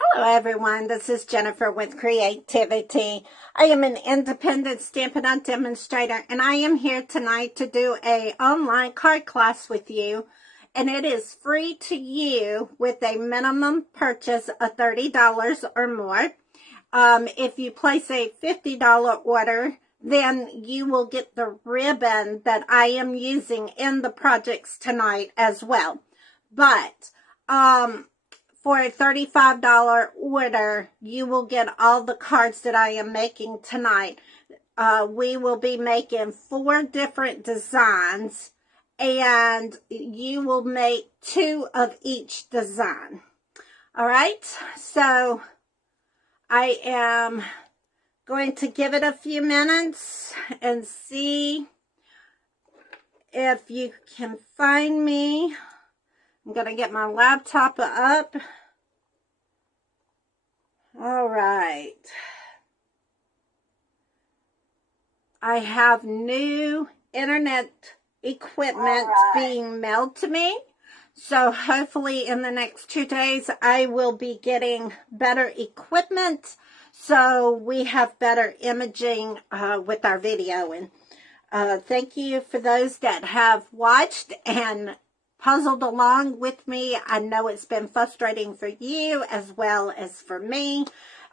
Hello everyone, this is Jennifer with Creativity. I am an independent Stampin' Up! Demonstrator, and I am here tonight to do a online card class with you, and it is free to you with a minimum purchase of $30 or more. If you place a $50 order, then you will get the ribbon that I am using in the projects tonight as well. But for a $35 order, you will get all the cards that I am making tonight. We will be making 4 different designs, and you will make 2 of each design. All right, so I am going to give it a few minutes and see if you can find me. I'm going to get my laptop up. All right. I have new internet equipment being mailed to me. So hopefully in the next 2 days, I will be getting better equipment. So we have better imaging with our video. And thank you for those that have watched and puzzled along with me. I know it's been frustrating for you as well as for me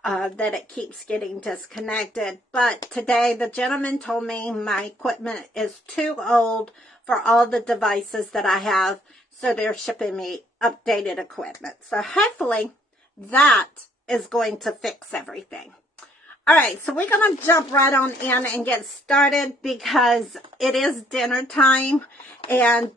that it keeps getting disconnected. But today the gentleman told me my equipment is too old for all the devices that I have, so they're shipping me updated equipment. So hopefully that is going to fix everything. All right, so we're going to jump right on in and get started because it is dinner time, and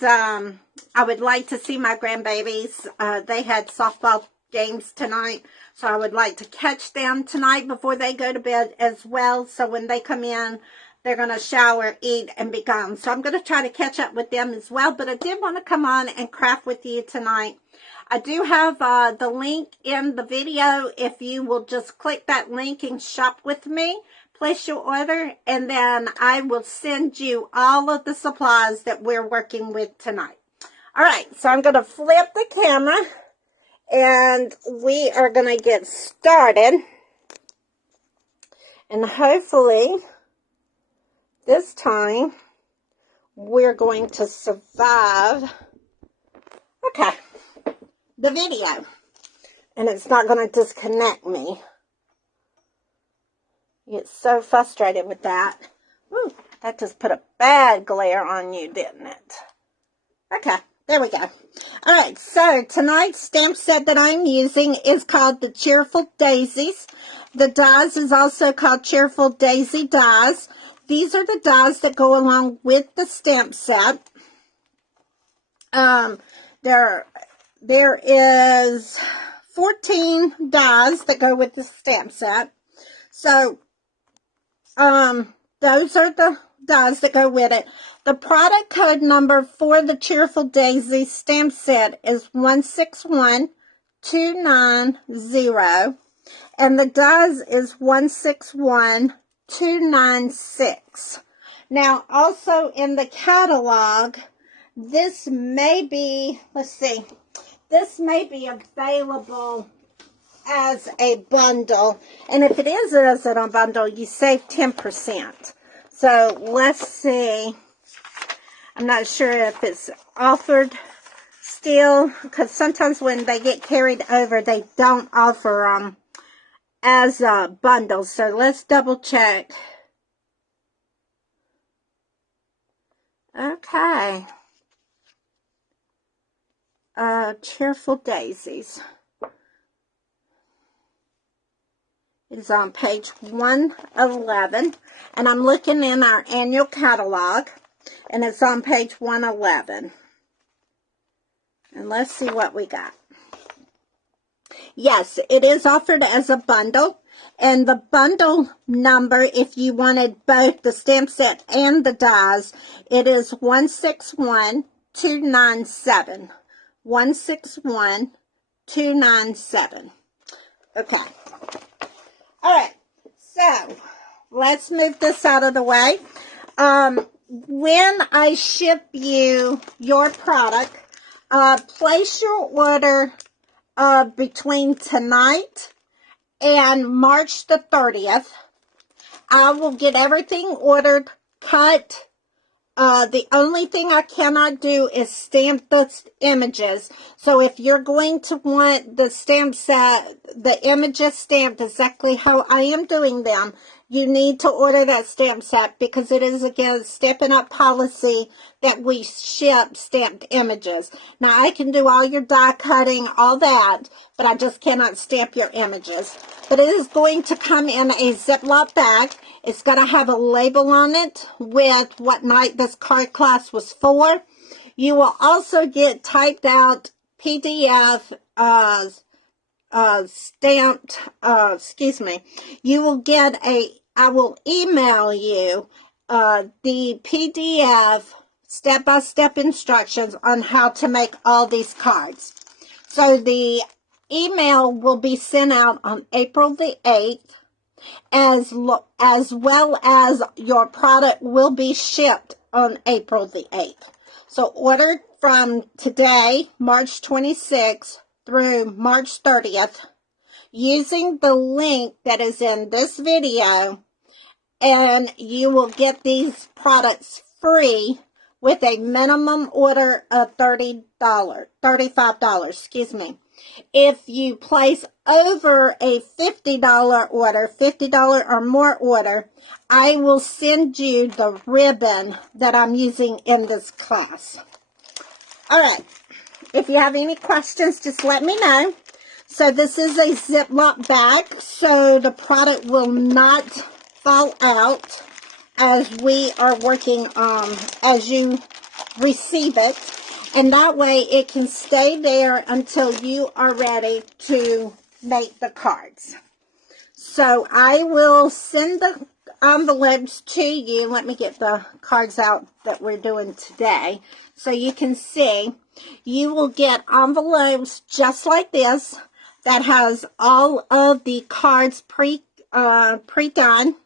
I would like to see my grandbabies. They had softball games tonight, so I would like to catch them tonight before they go to bed as well. So when they come in, they're going to shower, eat, and be gone. So I'm going to try to catch up with them as well, but I did want to come on and craft with you tonight. I do have the link in the video. If you will just click that link and shop with me, place your order, and then I will send you all of the supplies that we're working with tonight. All right, so I'm going to flip the camera, and we are going to get started. And hopefully, this time, we're going to survive. Okay. The video, and it's not going to disconnect me. You get so frustrated with that. Ooh, that just put a bad glare on you, didn't it? Okay, there we go. All right, so tonight's stamp set that I'm using is called the Cheerful Daisies. The dies is also called Cheerful Daisy dies. These are the dies that go along with the stamp set. There is 14 dies that go with the stamp set. So, those are the dies that go with it. The product code number for the Cheerful Daisy stamp set is 161290. And the dies is 161296. Now, also in the catalog, this may be, let's see, this may be available as a bundle. And if it is as a bundle, you save 10%. So let's see. I'm not sure if it's offered still, because sometimes when they get carried over, they don't offer them as a bundle. So let's double check. Okay. Cheerful Daisies. It is on page 111, and I'm looking in our annual catalog, and it's on page 111. And let's see what we got. Yes, it is offered as a bundle, and the bundle number, if you wanted both the stamp set and the dies, it is 161297. 161297. Okay. All right. So, let's move this out of the way. When I ship you your product, place your order between tonight and March the 30th, I will get everything ordered, cut. The only thing I cannot do is stamp the images. So if you're going to want the stamp set, the images stamped exactly how I am doing them, you need to order that stamp set because it is against Stampin' Up! Policy that we ship stamped images. Now, I can do all your die cutting, all that, but I just cannot stamp your images. But it is going to come in a Ziploc bag. It's going to have a label on it with what night this card class was for. You will also get typed out PDF stamped, you will get I will email you the PDF step-by-step instructions on how to make all these cards. So the email will be sent out on April the 8th, as well as your product will be shipped on April the 8th. So order from today, March 26th, through March 30th, using the link that is in this video, and you will get these products free with a minimum order of $35, excuse me. If you place over a $50 order, $50 or more order, I will send you the ribbon that I'm using in this class. All right. If you have any questions, just let me know. So this is a Ziploc bag, so the product will not fall out as we are working on, as you receive it. And that way it can stay there until you are ready to make the cards. So I will send the envelopes to you. Let me get the cards out that we're doing today so you can see. You will get envelopes just like this that has all of the cards pre-done.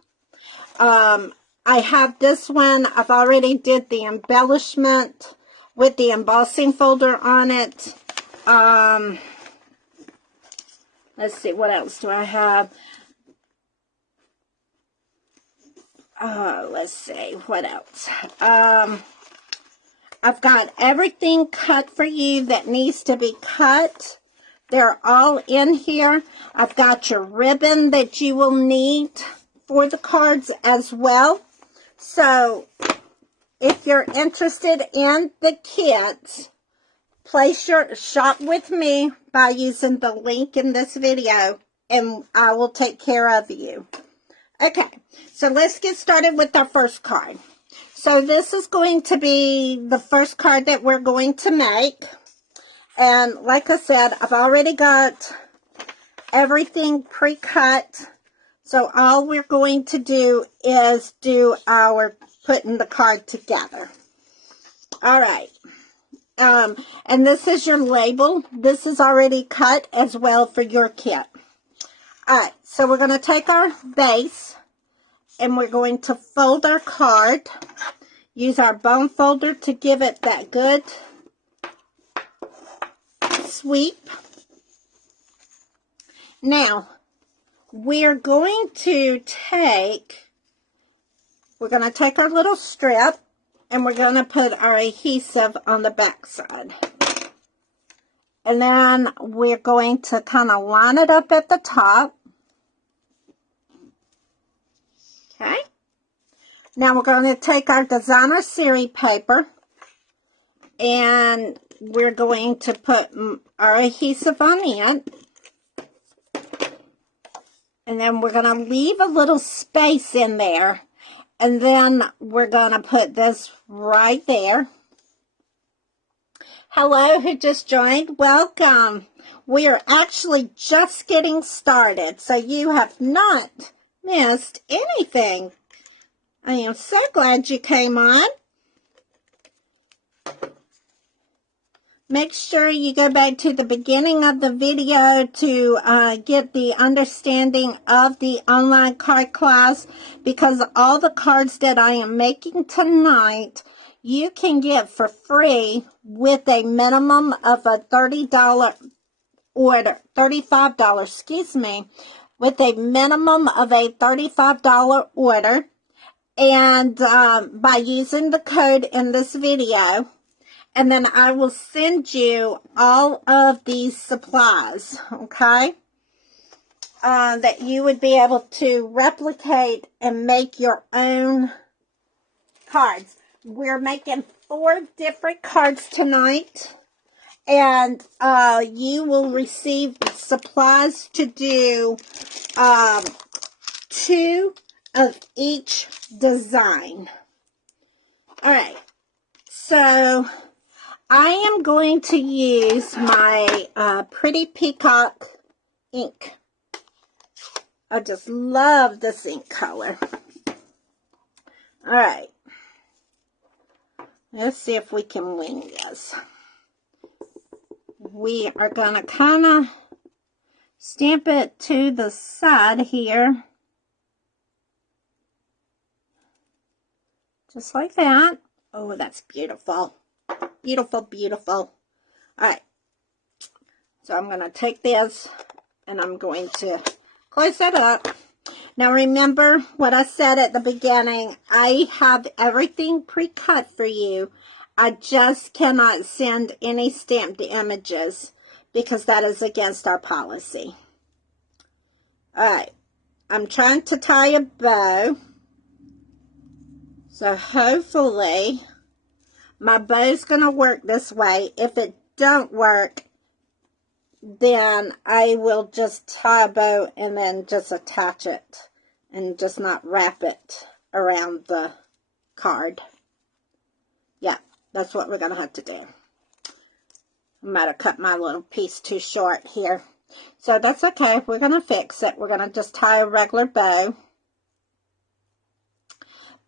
I have this one. I've already did the embellishment with the embossing folder on it. Let's see, what else do I have? Let's see, what else? I've got everything cut for you that needs to be cut. They're all in here. I've got your ribbon that you will need for the cards as well. So, if you're interested in the kits, place your shop with me by using the link in this video, and I will take care of you. Okay, so let's get started with our first card. So this is going to be the first card that we're going to make. And like I said, I've already got everything pre-cut. So all we're going to do is do our putting the card together. All right. And this is your label. This is already cut as well for your kit. All right. So we're going to take our base and we're going to fold our card. Use our bone folder to give it that good sweep. Now, we're going to take our little strip and we're going to put our adhesive on the back side. And then we're going to kind of line it up at the top. Okay. Now we're going to take our designer series paper and we're going to put our adhesive on it. And then we're going to leave a little space in there. And then we're going to put this right there. Hello, who just joined? Welcome. We are actually just getting started, so you have not missed anything. I am so glad you came on. Make sure you go back to the beginning of the video to get the understanding of the online card class, because all the cards that I am making tonight you can get for free with a minimum of a $30 order, $35, excuse me, with a minimum of a $35 order. And by using the code in this video, and then I will send you all of these supplies, okay, that you would be able to replicate and make your own cards. We're making 4 different cards tonight, and you will receive supplies to do 2 of each design. All right, so I am going to use my Pretty Peacock ink. I just love this ink color. All right, let's see if we can wing this. We are going to kind of stamp it to the side here. Just like that. Oh, that's beautiful. Beautiful, beautiful. All right. So I'm going to take this and I'm going to close that up. Now remember what I said at the beginning. I have everything pre-cut for you. I just cannot send any stamped images because that is against our policy. All right. I'm trying to tie a bow. So hopefully my bow's going to work this way. If it don't work, then I will just tie a bow and then just attach it and just not wrap it around the card. Yeah, that's what we're going to have to do. I might have cut my little piece too short here. So that's okay. We're going to fix it. We're going to just tie a regular bow.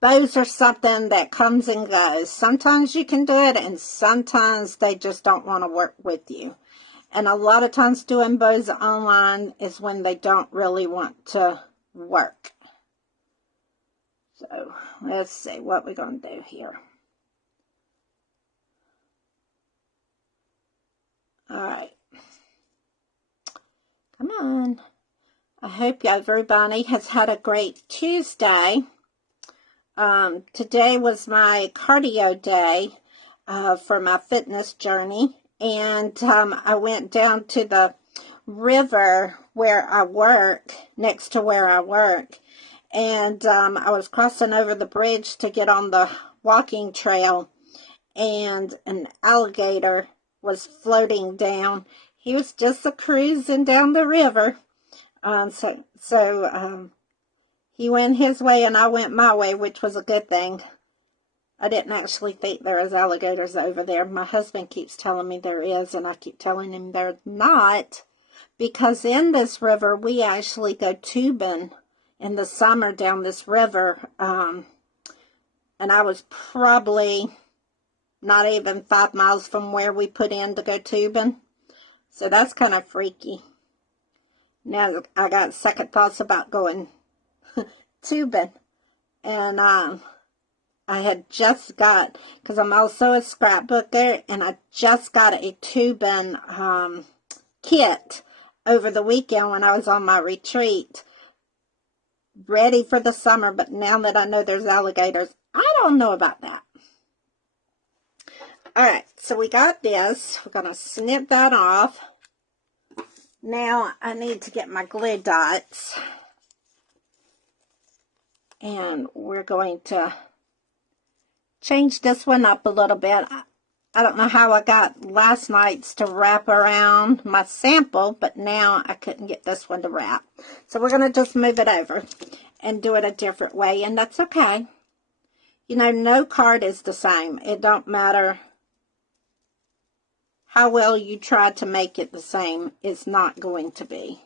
Bows are something that comes and goes. Sometimes you can do it, and sometimes they just don't want to work with you. And a lot of times doing bows online is when they don't really want to work. So let's see what we're going to do here. All right. Come on. I hope everybody has had a great Tuesday. Today was my cardio day for my fitness journey, and I went down to the river where I work, next to where I work, and I was crossing over the bridge to get on the walking trail, and an alligator was floating down. He was just cruising down the river, he went his way and I went my way, which was a good thing. I didn't actually think there was alligators over there. My husband keeps telling me there is, and I keep telling him there's not. Because in this river, we actually go tubing in the summer down this river. And I was probably not even 5 miles from where we put in to go tubing. So that's kind of freaky. Now I got second thoughts about going tubing, and I had just got, because I'm also a scrapbooker, and I just got a tubing kit over the weekend when I was on my retreat, ready for the summer. But now that I know there's alligators, I don't know about that. All right, so we got this. We're going to snip that off. Now I need to get my glue dots. And we're going to change this one up a little bit. I don't know how I got last night's to wrap around my sample, but now I couldn't get this one to wrap. So we're going to just move it over and do it a different way, and that's okay. You know, no card is the same. It don't matter how well you try to make it the same. It's not going to be.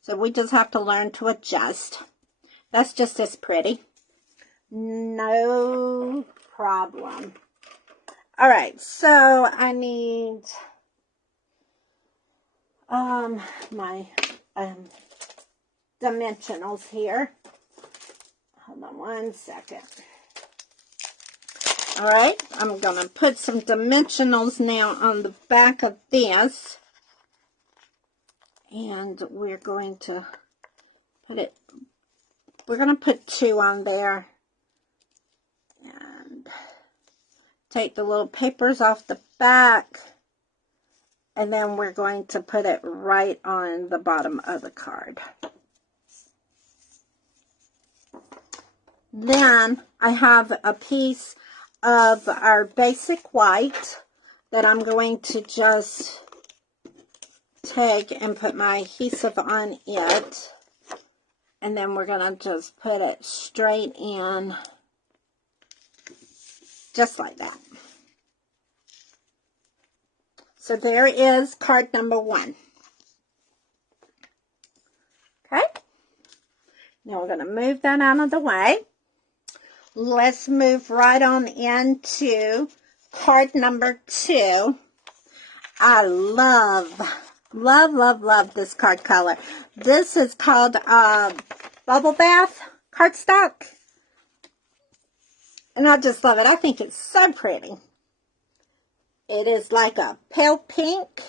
So we just have to learn to adjust. That's just as pretty. No problem. All right, so I need my dimensionals here. Hold on one second. All right, I'm going to put some dimensionals now on the back of this. And we're going to put it, we're going to put 2 on there. And take the little papers off the back. And then we're going to put it right on the bottom of the card. Then I have a piece of our basic white that I'm going to just take and put my adhesive on it. And then we're going to just put it straight in, just like that. So there is card number 1. Okay. Now we're going to move that out of the way. Let's move right on into card number 2. I love this card color. This is called Bubble Bath cardstock. And I just love it. I think it's so pretty. It is like a pale pink,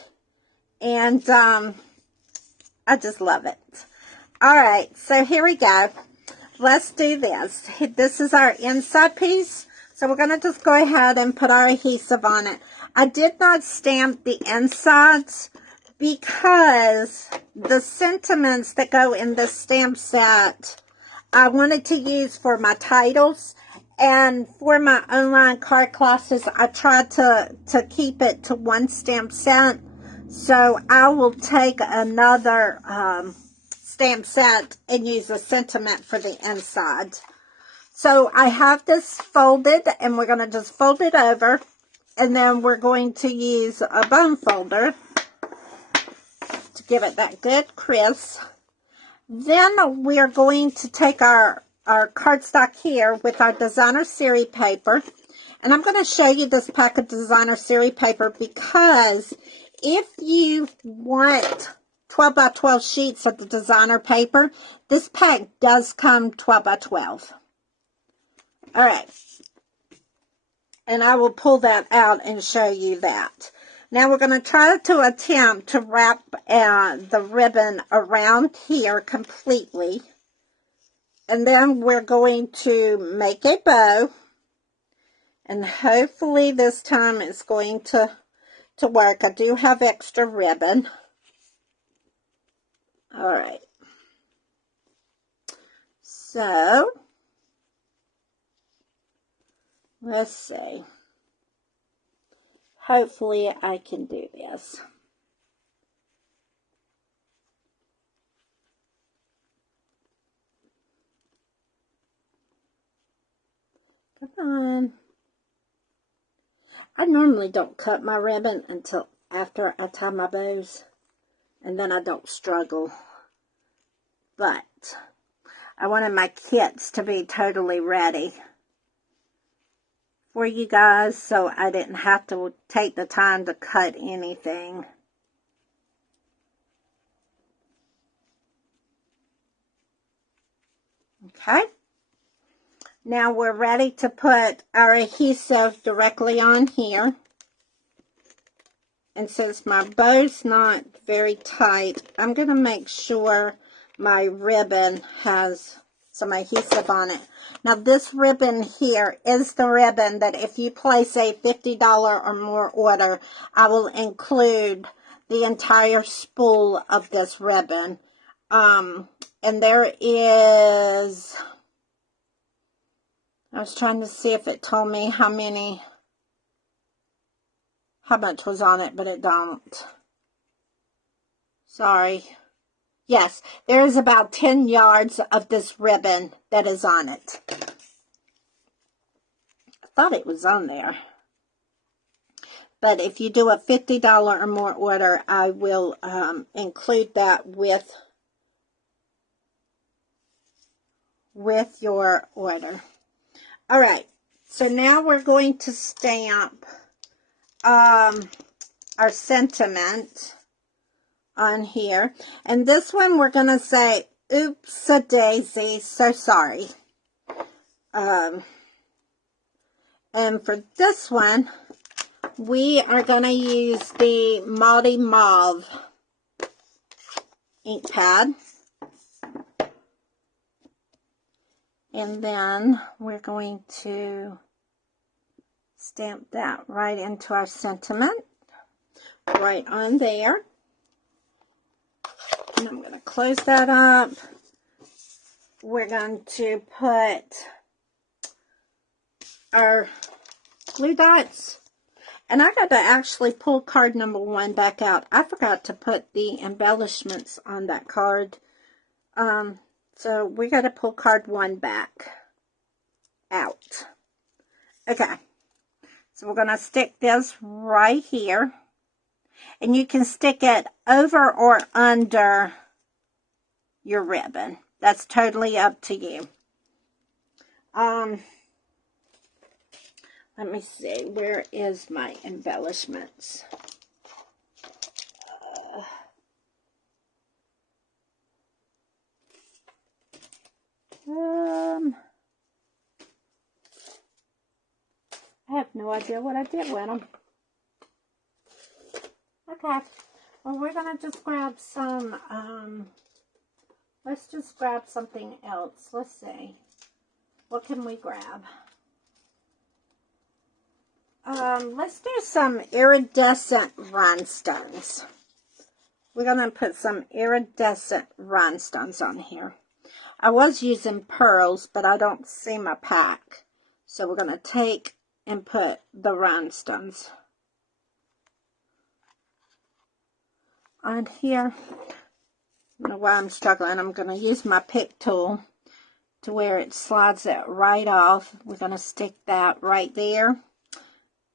and I just love it. All right, so here we go. Let's do this. This is our inside piece, so we're going to just go ahead and put our adhesive on it. I did not stamp the insides because the sentiments that go in the stamp set, I wanted to use for my titles. And for my online card classes, I tried to keep it to 1 stamp set. So I will take another stamp set and use a sentiment for the inside. So I have this folded, and we're going to just fold it over. And then we're going to use a bone folder to give it that good crisp. Then we are going to take our cardstock here with our designer series paper. And I'm going to show you this pack of designer series paper because if you want 12 by 12 sheets of the designer paper, this pack does come 12 by 12. All right. And I will pull that out and show you that. Now we're going to try to attempt to wrap the ribbon around here completely. And then we're going to make a bow. And hopefully this time it's going to work. I do have extra ribbon. All right. So, let's see. Hopefully I can do this. Come on. I normally don't cut my ribbon until after I tie my bows, and then I don't struggle. But I wanted my kits to be totally ready for you guys, so I didn't have to take the time to cut anything. Okay. Now we're ready to put our adhesive directly on here. And since my bow's not very tight, I'm going to make sure my ribbon has some adhesive on it. Now this ribbon here is the ribbon that if you place a $50 or more order, I will include the entire spool of this ribbon. And there is... I was trying to see if it told me how much was on it, but it don't. Sorry. Yes, there is about 10 yards of this ribbon that is on it. I thought it was on there. But if you do a $50 or more order, I will include that with your order. All right, so now we're going to stamp our sentiment on here. And this one we're going to say, oops-a-daisy, so sorry. And for this one, we are going to use the Malty Mauve. ink pad. And then we're going to stamp that right into our sentiment, right on there. And I'm going to close that up. We're going to put our glue dots. And I got to actually pull card number 1 back out. I forgot to put the embellishments on that card. So we got to pull card 1 back out. Okay. So we're going to stick this right here. And you can stick it over or under your ribbon. That's totally up to you. Let me see. Where is my embellishments? I have no idea what I did with them. Okay. Well, we're going to just grab some, let's just grab something else. Let's see. What can we grab? Let's do some iridescent rhinestones. We're going to put some iridescent rhinestones on here. I was using pearls, but I don't see my pack. So we're going to take and put the rhinestones on here. I don't know why I'm struggling. I'm going to use my pick tool to where it slides it right off. We're going to stick that right there.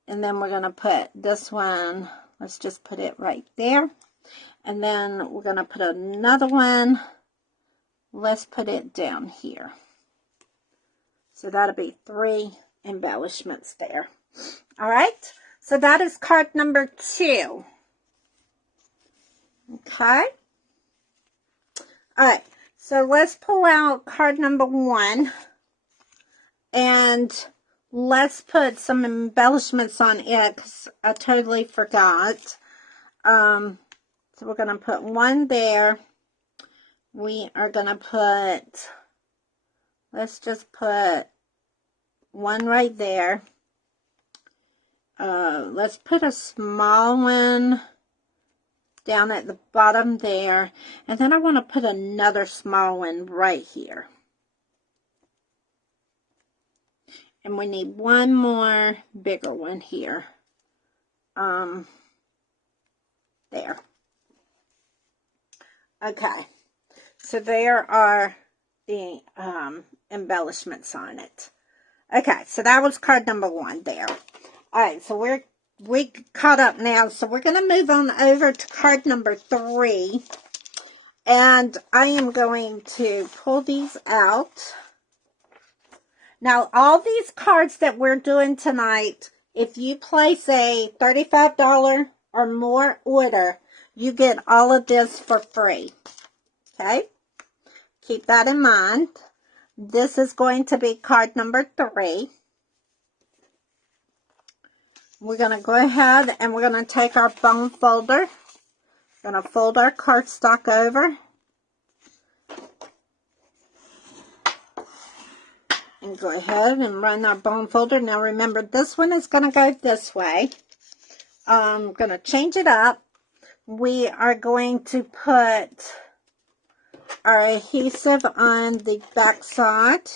And then we're going to put this one, let's just put it right there. And then we're going to put another one. Let's put it down here. So that'll be 3 embellishments there. All right. So that is card number 2. Okay. All right. So let's pull out card number 1. And let's put some embellishments on it because I totally forgot. So we're going to put 1 there. We are going to put, let's just put 1 right there. Let's put a small one down at the bottom there. And then I want to put another small one right here. And we need 1 more bigger one here. There. Okay. So there are the embellishments on it. Okay, so that was card number 1 there. All right, so we caught up now. So we're going to move on over to card number 3. And I am going to pull these out. Now, all these cards that we're doing tonight, if you place a $35 or more order, you get all of this for free. Okay? Keep that in mind. This is going to be card number 3. We're going to go ahead and we're going to take our bone folder. We're going to fold our cardstock over. And go ahead and run our bone folder. Now remember, this one is going to go this way. I'm going to change it up. We are going to put our adhesive on the back side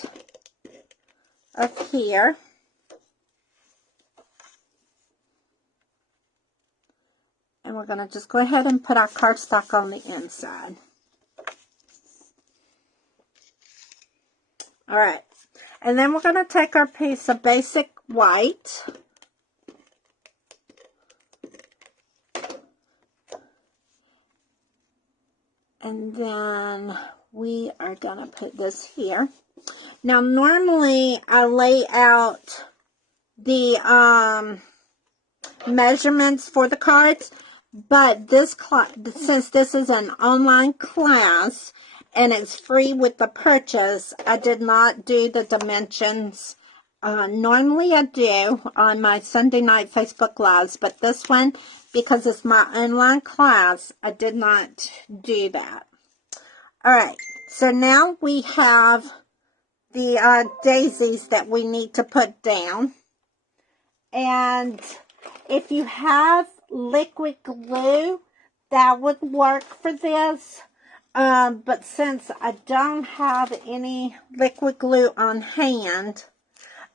of here. And we're going to just go ahead and put our cardstock on the inside. All right. And then we're going to take our piece of basic white. And then we are going to put this here. Now, normally I lay out the measurements for the cards, but this since this is an online class and it's free with the purchase, I did not do the dimensions. Normally I do on my Sunday night Facebook Lives, but this one, because it's my online class, I did not do that. All right, so now we have the daisies that we need to put down. And if you have liquid glue, that would work for this. But since I don't have any liquid glue on hand,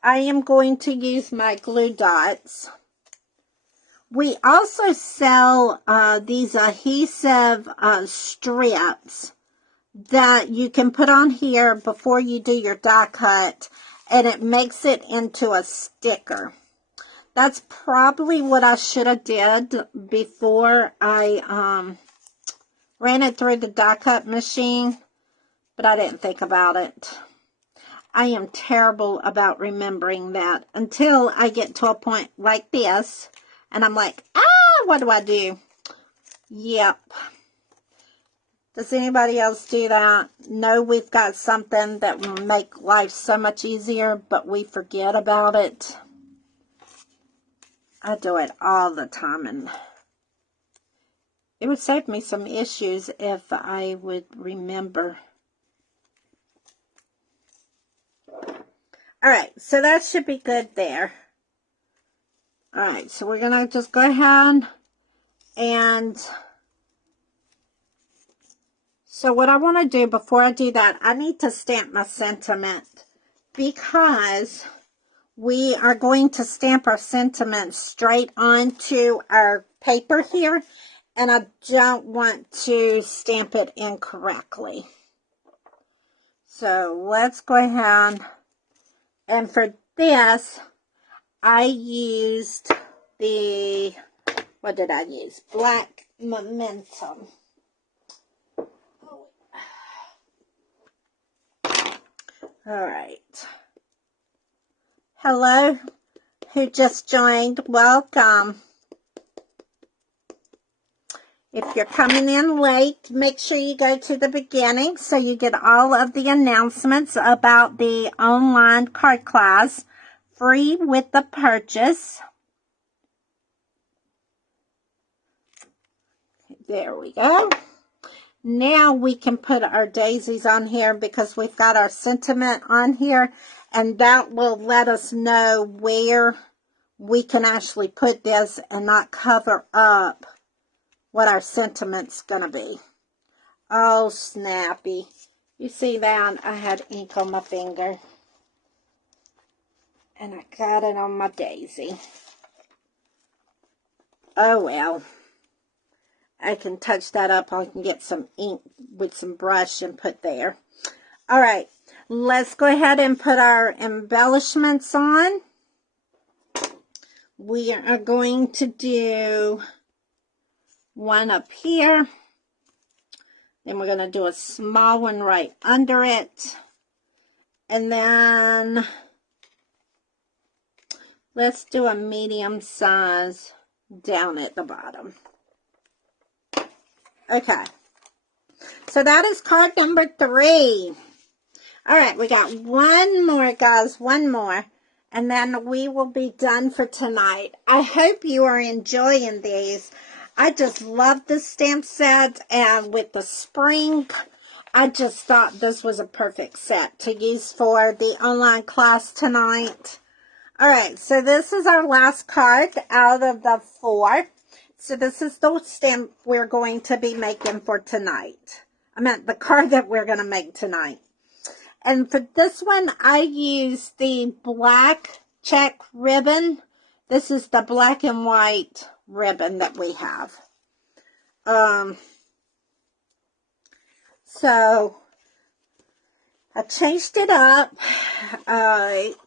I am going to use my glue dots. We also sell these adhesive strips that you can put on here before you do your die cut, and it makes it into a sticker. That's probably what I should have did before I ran it through the die cut machine, but I didn't think about it. I am terrible about remembering that until I get to a point like this, and I'm like, what do I do? Yep. Does anybody else do that? No, we've got something that will make life so much easier, but we forget about it. I do it all the time, and it would save me some issues if I would remember. All right, so that should be good there. All right, so we're going to just go ahead and... So what I want to do before I do that, I need to stamp my sentiment, because we are going to stamp our sentiment straight onto our paper here, and I don't want to stamp it incorrectly. So let's go ahead, and for this, I used the, what did I use? Black Momentum. All right. Hello, who just joined, welcome. If you're coming in late, make sure you go to the beginning so you get all of the announcements about the online card class, free with the purchase. There we go. Now we can put our daisies on here because we've got our sentiment on here, and that will let us know where we can actually put this and not cover up what our sentiment's going to be. Oh, snappy. You see that? I had ink on my finger, and I got it on my daisy. Oh, well. I can touch that up. I can get some ink with some brush and put there. All right, let's go ahead and put our embellishments on. We are going to do one up here. Then we're going to do a small one right under it. And then let's do a medium size down at the bottom. Okay, so that is card number 3. All right, we got one more, guys, one more, and then we will be done for tonight. I hope you are enjoying these. I just love this stamp set, and with the spring, I just thought this was a perfect set to use for the online class tonight. All right, so this is our last card out of the 4. So this is the stamp we're going to be making for tonight. I meant the card that we're going to make tonight. And for this one, I used the black check ribbon. This is the black and white ribbon that we have. So I changed it up.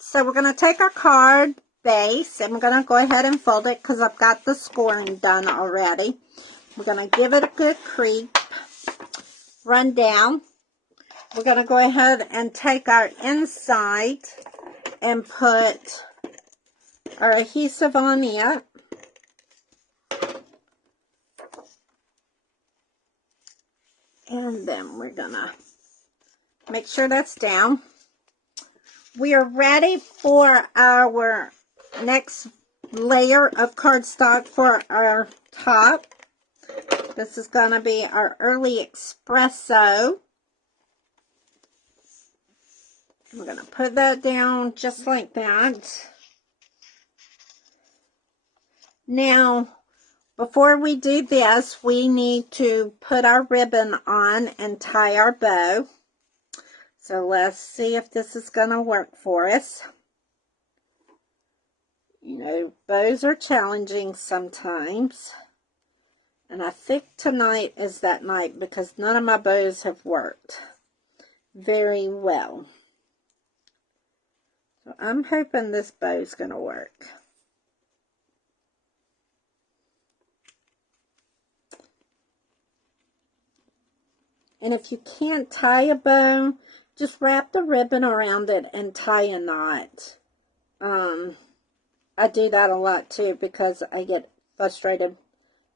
So we're going to take our card base, and we're going to go ahead and fold it because I've got the scoring done already. We're going to give it a good creep, run down. We're going to go ahead and take our inside and put our adhesive on it. And then we're going to make sure that's down. We are ready for our next layer of cardstock for our top. This is going to be our early espresso. We're going to put that down just like that. Now, before we do this, we need to put our ribbon on and tie our bow. So let's see if this is going to work for us. You know, bows are challenging sometimes. And I think tonight is that night because none of my bows have worked very well. So I'm hoping this bow is going to work. And if you can't tie a bow, just wrap the ribbon around it and tie a knot. I do that a lot too because I get frustrated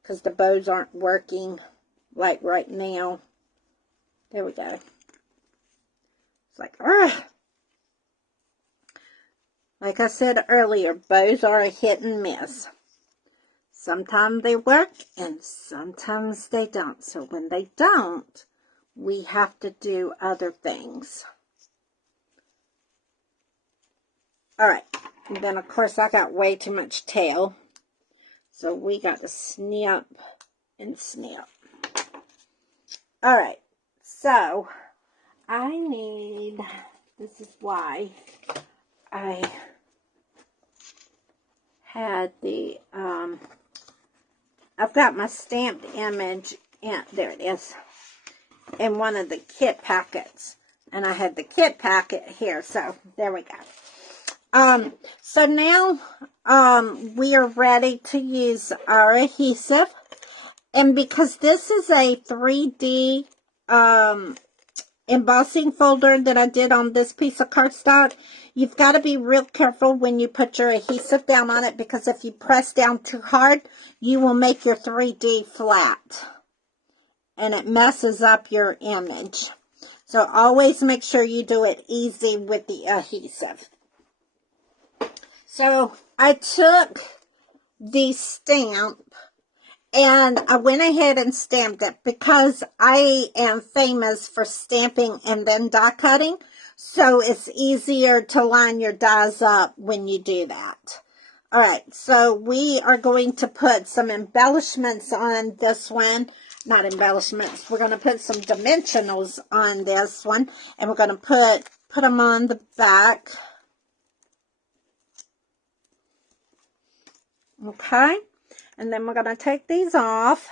because the bows aren't working like right now. There we go. It's like, ugh. Like I said earlier, bows are a hit and miss. Sometimes they work and sometimes they don't. So when they don't, we have to do other things. All right. And then, of course, I got way too much tail. So we got to snip and snip. All right. So I need, this is why I had the, I've got my stamped image, and there it is, in one of the kit packets. And I had the kit packet here, so there we go. So now, we are ready to use our adhesive. And because this is a 3D, embossing folder that I did on this piece of cardstock, you've got to be real careful when you put your adhesive down on it, because if you press down too hard, you will make your 3D flat. And it messes up your image. So always make sure you do it easy with the adhesive. So I took the stamp and I went ahead and stamped it because I am famous for stamping and then die cutting. So it's easier to line your dies up when you do that. All right, so we are going to put some embellishments on this one. Not embellishments. We're going to put some dimensionals on this one. And we're going to put them on the back. Okay, and then we're going to take these off.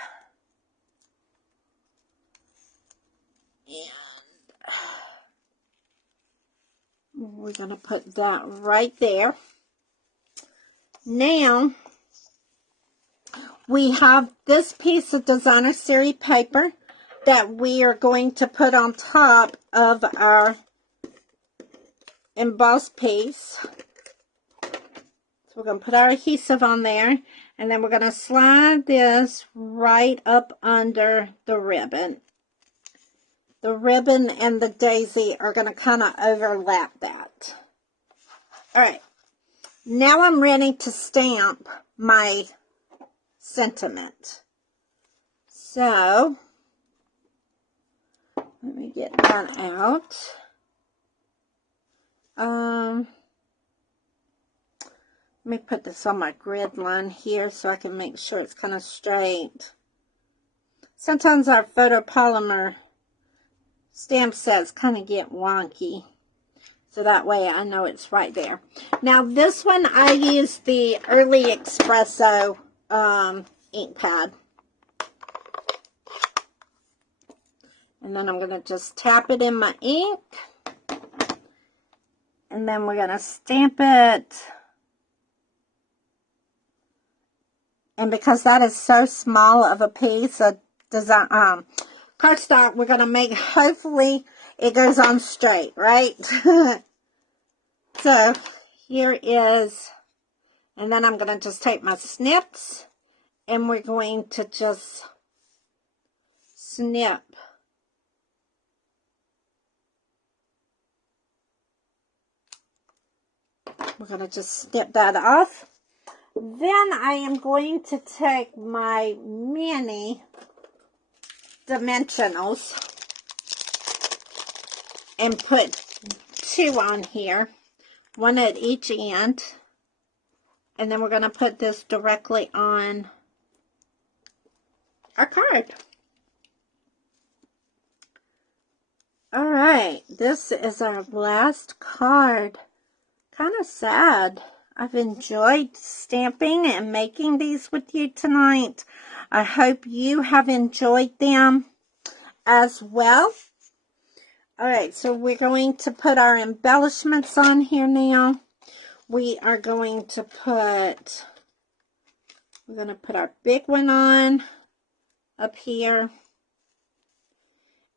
And we're going to put that right there. Now, we have this piece of designer series paper that we are going to put on top of our embossed piece. We're going to put our adhesive on there, and then we're going to slide this right up under the ribbon. The ribbon and the daisy are going to kind of overlap that. All right. Now I'm ready to stamp my sentiment. So, let me get that out. Let me put this on my grid line here so I can make sure it's kind of straight. Sometimes our photopolymer stamp sets kind of get wonky. So that way I know it's right there. Now this one I used the Early Espresso ink pad. And then I'm going to just tap it in my ink. And then we're going to stamp it. And because that is so small of a piece of design, cardstock, we're going to make, hopefully, it goes on straight, right? So, here is, and then I'm going to just take my snips, and we're going to just snip. We're going to just snip that off. Then I am going to take my mini dimensionals and put 2 on here, 1 at each end. And then we're going to put this directly on our card. All right, this is our last card. Kind of sad. I've enjoyed stamping and making these with you tonight. I hope you have enjoyed them as well. All right, so we're going to put our embellishments on here now. We are going to put, we're going to put our big one on up here.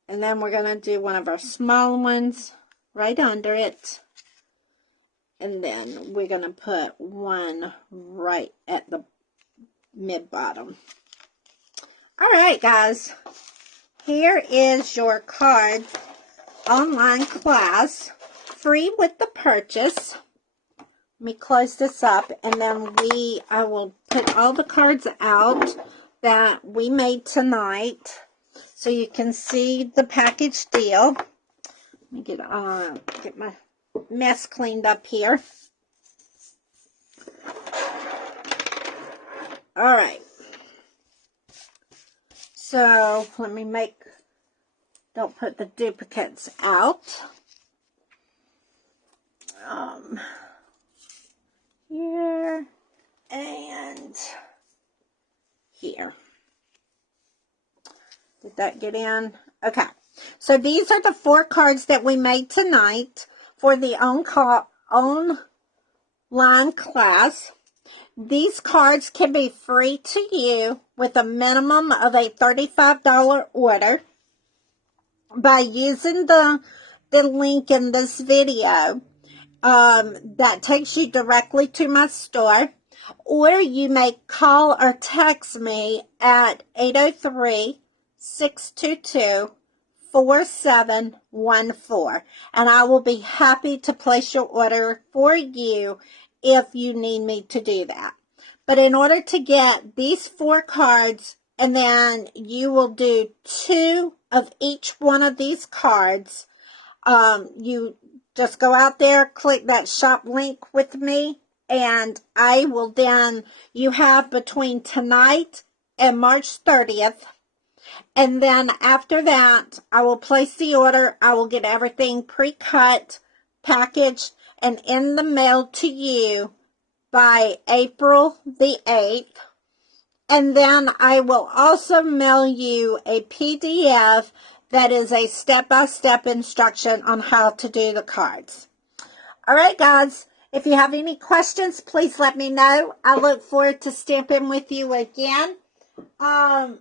And then we're going to do one of our small ones right under it. And then we're going to put one right at the mid-bottom. All right, guys. Here is your card online class, free with the purchase. Let me close this up, and then I will put all the cards out that we made tonight so you can see the package deal. Let me get my mess cleaned up here. All right. So let me don't put the duplicates out. Here and here. Did that get in? Okay. So these are the 4 cards that we made tonight for the online class. These cards can be free to you with a minimum of a $35 order by using the link in this video. That takes you directly to my store, or you may call or text me at 803-622-4714, and I will be happy to place your order for you if you need me to do that. But in order to get these 4 cards, and then you will do 2 of each one of these cards, you just go out there, click that shop link with me, and I will then, you have between tonight and March 30th. And then after that, I will place the order. I will get everything pre-cut, packaged, and in the mail to you by April the 8th. And then I will also mail you a PDF that is a step-by-step instruction on how to do the cards. All right, guys. If you have any questions, please let me know. I look forward to stamping with you again. I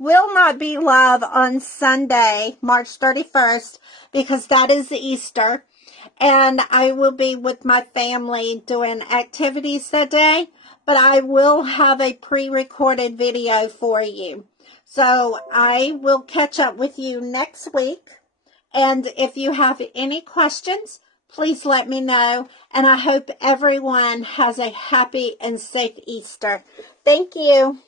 will not be live on Sunday, March 31st, because that is Easter. And I will be with my family doing activities that day. But I will have a pre-recorded video for you. So I will catch up with you next week. And if you have any questions, please let me know. And I hope everyone has a happy and safe Easter. Thank you.